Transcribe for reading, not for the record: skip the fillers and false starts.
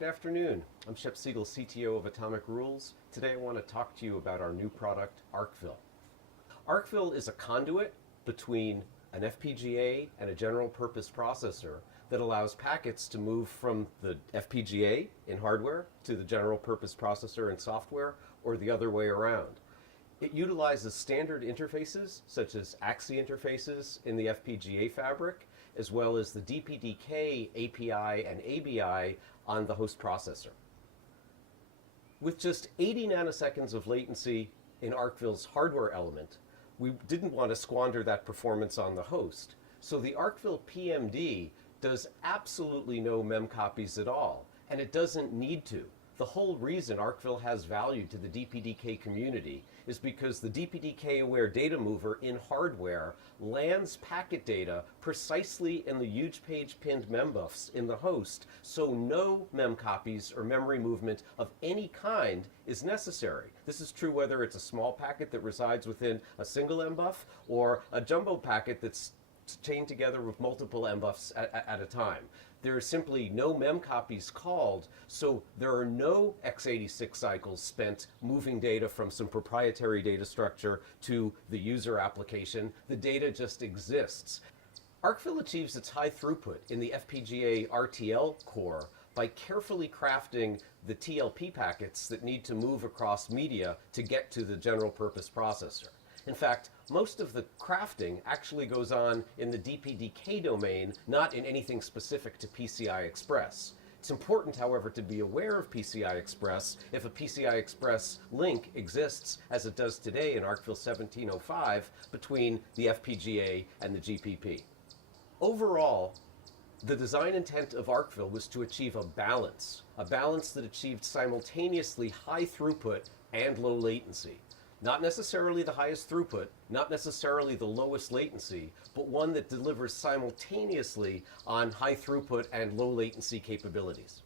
Good afternoon. I'm Shep Siegel, CTO of Atomic Rules. Today I want to talk to you about our new product, Arkville. Arkville is a conduit between an FPGA and a general purpose processor that allows packets to move from the FPGA in hardware to the general purpose processor in software, or the other way around. It utilizes standard interfaces, such as AXI interfaces in the FPGA fabric, as well as the DPDK API and ABI on the host processor. With just 80 nanoseconds of latency in Arkville's hardware element, we didn't want to squander that performance on the host. So the Arkville PMD does absolutely no mem copies at all, and it doesn't need to. The whole reason Arkville has value to the DPDK community is because the DPDK-aware data mover in hardware lands packet data precisely in the huge page pinned membuffs in the host, so no mem copies or memory movement of any kind is necessary. This is true whether it's a small packet that resides within a single mbuff or a jumbo packet that's chained together with multiple mbuffs at a time. There are simply no mem copies called, so there are no x86 cycles spent moving data from some proprietary data structure to the user application. The data just exists. Arkville achieves its high throughput in the FPGA RTL core by carefully crafting the TLP packets that need to move across media to get to the general purpose processor. In fact, most of the crafting actually goes on in the DPDK domain, not in anything specific to PCI Express. It's important, however, to be aware of PCI Express if a PCI Express link exists, as it does today in Arkville 1705, between the FPGA and the GPP. Overall, the design intent of Arkville was to achieve a balance that achieved simultaneously high throughput and low latency. Not necessarily the highest throughput, not necessarily the lowest latency, but one that delivers simultaneously on high throughput and low latency capabilities.